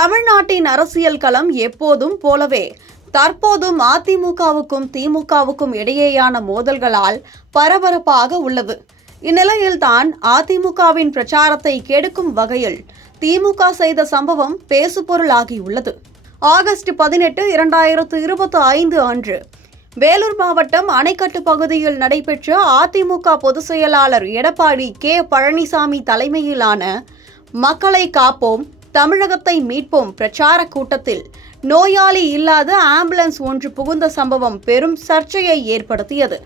தமிழ்நாட்டின் அரசியல் களம் எப்போதும் போலவே தற்போதும் அதிமுகவுக்கும் திமுகவுக்கும் இடையேயான மோதல்களால் பரபரப்பாக உள்ளது. இந்நிலையில்தான் அதிமுகவின் பிரச்சாரத்தை கெடுக்கும் வகையில் திமுக செய்த சம்பவம் பேசுபொருளாகியுள்ளது. ஆகஸ்ட் பதினெட்டு இரண்டாயிரத்து இருபத்தி ஐந்து அன்று வேலூர் மாவட்டம் அணைக்கட்டு பகுதியில் நடைபெற்ற அதிமுக பொதுச் செயலாளர் எடப்பாடி கே. பழனிசாமி தலைமையிலான மக்களை காப்போம் தமிழகத்தை மீட்போம் பிரச்சார கூட்டத்தில். நோயாளி இல்லாத ஆம்புலன்ஸ் ஒன்று புகுந்த சம்பவம் பெரும் சர்ச்சையை ஏற்படுத்தியது.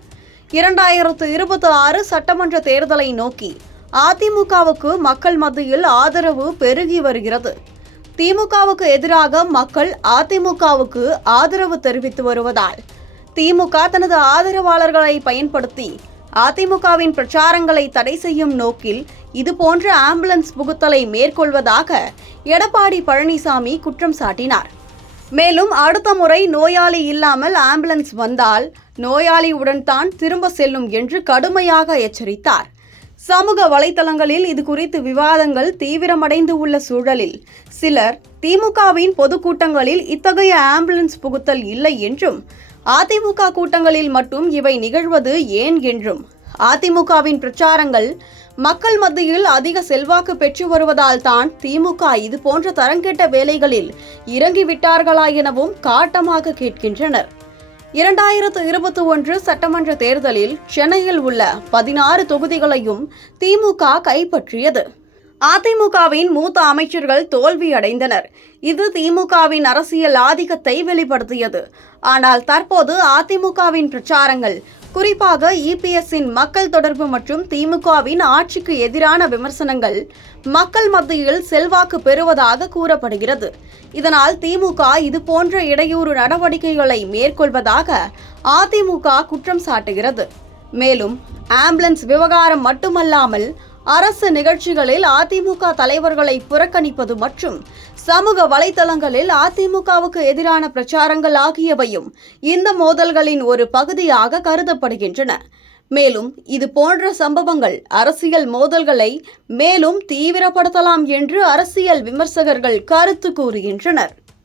இரண்டாயிரத்து இருபத்தி ஆறு சட்டமன்ற தேர்தலை நோக்கி அதிமுகவுக்கு மக்கள் மத்தியில் ஆதரவு பெருகி வருகிறது. திமுகவுக்கு எதிராக மக்கள் அதிமுகவுக்கு ஆதரவு தெரிவித்து வருவதால் திமுக தனது ஆதரவாளர்களை பயன்படுத்தி அதிமுகவின் பிரச்சாரங்களை தடை செய்யும் நோக்கில் இதுபோன்ற ஆம்புலன்ஸ் புகுத்தலை மேற்கொள்வதாக எடப்பாடி பழனிசாமி குற்றம் சாட்டினார். மேலும் அடுத்த முறை நோயாளி இல்லாமல் ஆம்புலன்ஸ் வந்தால் நோயாளியுடன் தான் திரும்ப செல்லும் என்று கடுமையாக எச்சரித்தார். சமூக வலைதளங்களில் இது குறித்து விவாதங்கள் தீவிரமடைந்து உள்ள சூழலில் சிலர் திமுகவின் பொதுக்கூட்டங்களில் இத்தகைய ஆம்புலன்ஸ் புகுத்தல் இல்லை என்றும் அதிமுக கூட்டங்களில் மட்டும் இவை நிகழ்வது ஏன் என்றும் அதிமுகவின் பிரச்சாரங்கள் மக்கள் மத்தியில் அதிக செல்வாக்கு பெற்று வருவதால் தான் திமுக இது போன்ற தரங்கெட்ட வேலைகளில் இறங்கிவிட்டார்களா எனவும் காட்டமாக கேட்கின்றனர். இரண்டாயிரத்து இருபத்தி ஒன்று சட்டமன்ற தேர்தலில் சென்னையில் உள்ள பதினாறு தொகுதிகளையும் திமுக கைப்பற்றியது. அதிமுகவின் மூத்த அமைச்சர்கள் தோல்வியடைந்தனர். இது திமுகவின் அரசியல் ஆதிக்கத்தை வெளிப்படுத்தியது. ஆனால் தற்போது அதிமுகவின் பிரச்சாரங்கள் குறிப்பாக இபிஎஸ்ஸின் மக்கள் தொடர்பு மற்றும் திமுகவின் ஆட்சிக்கு எதிரான விமர்சனங்கள் மக்கள் மத்தியில் செல்வாக்கு பெறுவதாக கூறப்படுகிறது. இதனால் திமுக இதுபோன்ற இடையூறு நடவடிக்கைகளை மேற்கொள்வதாக அதிமுக குற்றம் சாட்டுகிறது. மேலும் ஆம்புலன்ஸ் விவகாரம் மட்டுமல்லாமல் அரசு நிகழ்ச்சிகளில் அதிமுக தலைவர்களை புறக்கணிப்பது மற்றும் சமூக வலைதளங்களில் அதிமுகவுக்கு எதிரான பிரச்சாரங்கள் ஆகியவையும் இந்த மோதல்களின் ஒரு பகுதியாக கருதப்படுகின்றன. மேலும் இது போன்ற சம்பவங்கள் அரசியல் மோதல்களை மேலும் தீவிரப்படுத்தலாம் என்று அரசியல் விமர்சகர்கள் கருத்து கூறுகின்றனர்.